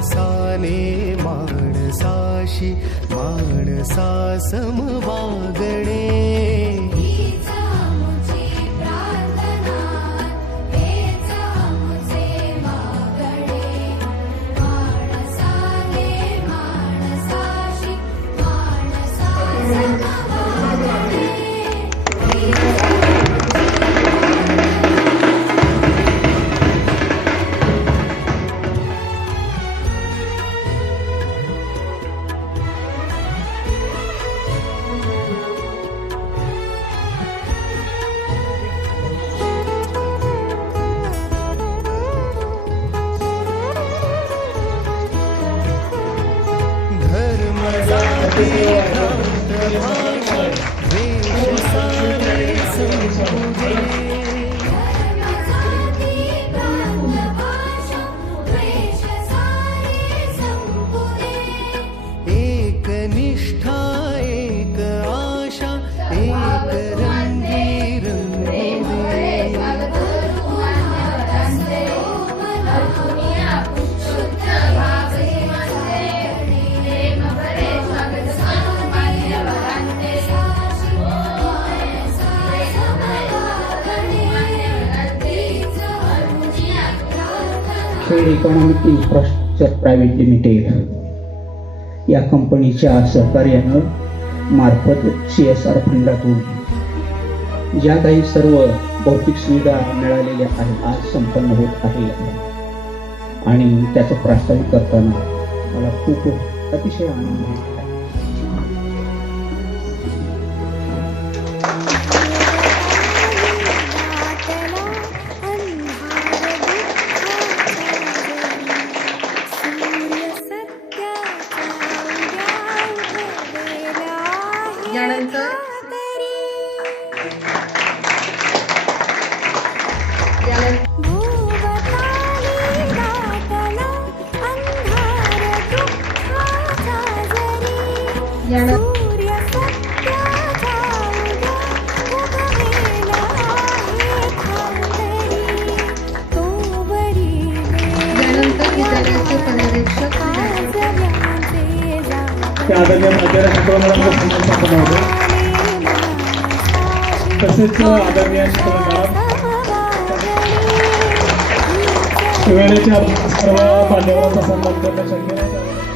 माणसाने माणसाशी माणसा समवागणे एक निष्ठा एक आशा एक रंगी Khed economic infrastructure private limited या कंपनीच्या सहकार्यानं मार्फत CSR फंडातून ज्या काही सर्व भौतिक सुविधा मिळालेल्या आहेत आज संपन्न होत आहे आणि त्याचं प्रास्ताविक करताना मला खूप अतिशय आनंद होत आहे. तसेच आदरणीय शिवसेनेच्या सर्व मान्यवरांचा सन्मान करणे शक्य नाही.